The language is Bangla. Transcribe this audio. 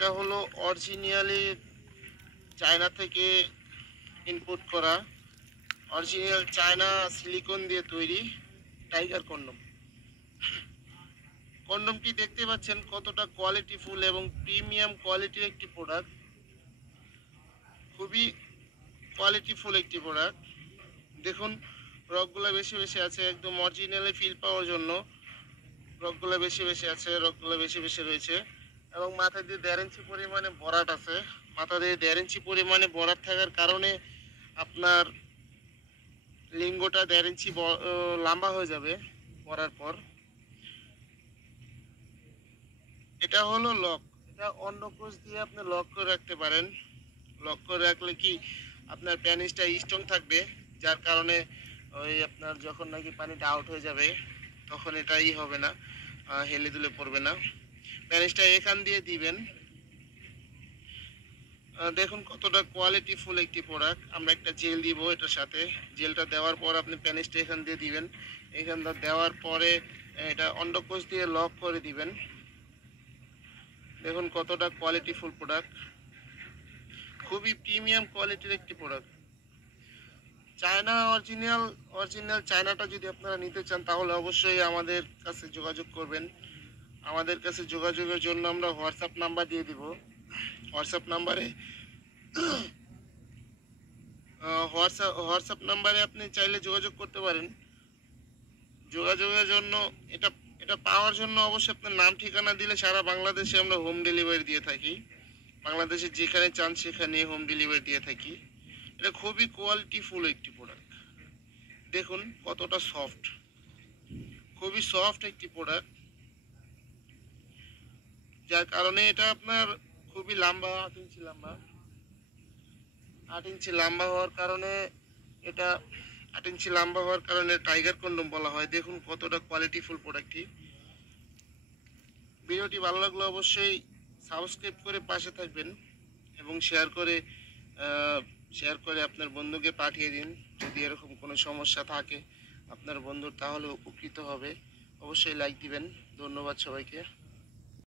এটা হলো অরিজিনালি চায়না থেকে ইনপুট করা, অরিজিনাল চায়না সিলিকন দিয়ে তৈরি টাইগার কন্ডম। কন্ডমটি দেখতে পাচ্ছেন কতটা কোয়ালিটিফুল এবং প্রিমিয়াম কোয়ালিটির একটি প্রোডাক্ট, খুবই কোয়ালিটিফুল একটি প্রোডাক্ট। দেখুন রকগুলো বেশি বেশি আছে, একদম অরিজিনালি ফিল পাওয়ার জন্য রকগুলো বেশি বেশি আছে, রকগুলো বেশি বেশি রয়েছে এবং মাথা দিয়ে 1.5 ইঞ্চি পরিমাণে ভরাট আছে। মাথা দিয়ে 1.5 ইঞ্চি পরিমাণে ভরাট থাকার কারণে আপনার লিঙ্গটা 1.5 ইঞ্চি লম্বা হয়ে যাবে পরার পর। এটা হলো লক, এটা অন্য কোষ দিয়ে আপনি লক করে রাখতে পারেন। লক করে রাখলে কি আপনার প্যানিসটা স্ট্রং থাকবে, যার কারণে ওই আপনার যখন নাকি পানিটা আউট হয়ে যাবে তখন এটাই হবে না, হেলে দুলে পড়বে না। প্যানিসটা এখান দিয়ে দিবেন। দেখুন কতটা কোয়ালিটিফুল একটি প্রোডাক্ট। আমরা একটা জেল দিব এটার সাথে, জেলটা দেওয়ার পর আপনি প্যানিসটা এখান দিয়ে দিবেন। এখানটা দেওয়ার পরে এটা অন্ডকোষ দিয়ে লক করে দিবেন। দেখুন কতটা কোয়ালিটিফুল প্রোডাক্ট, খুবই প্রিমিয়াম কোয়ালিটির একটি প্রোডাক্ট। চায়না অরিজিনাল চায়নাটা যদি আপনারা নিতে চান তাহলে অবশ্যই আমাদের কাছে যোগাযোগ করবেন। আমাদের কাছে যোগাযোগের জন্য আমরা হোয়াটসঅ্যাপ নাম্বার দিয়ে দিব। হোয়াটসঅ্যাপ নাম্বারে হোয়াটসঅ্যাপ নাম্বারে আপনি চাইলে যোগাযোগ করতে পারেন। যোগাযোগের জন্য এটা এটা পাওয়ার জন্য অবশ্যই আপনার নাম ঠিকানা দিলে সারা বাংলাদেশে আমরা হোম ডেলিভারি দিয়ে থাকি। বাংলাদেশে যেখানে চান সেখানে হোম ডেলিভারি দিয়ে থাকি। এটা খুবই কোয়ালিটিফুল একটি প্রোডাক্ট। দেখুন কতটা সফট, খুবই সফট একটি প্রোডাক্ট, যার কারণে এটা আপনার খুবই লম্বা, 8 ইঞ্চি লম্বা। 8 ইঞ্চি লম্বা হওয়ার কারণে এটা 8 ইঞ্চি লম্বা হওয়ার কারণে টাইগার কন্ডম বলা হয়। দেখুন কতটা কোয়ালিটিফুল প্রোডাক্টটি। ভিডিওটি ভালো লাগলে অবশ্যই সাবস্ক্রাইব করে পাশে থাকবেন এবং শেয়ার করে আপনার বন্ধুকে পাঠিয়ে দিন। যদি এরকম কোনো সমস্যা থাকে আপনার বন্ধুর, তাহলে উপকৃত হবে। অবশ্যই লাইক দিবেন। ধন্যবাদ সবাইকে।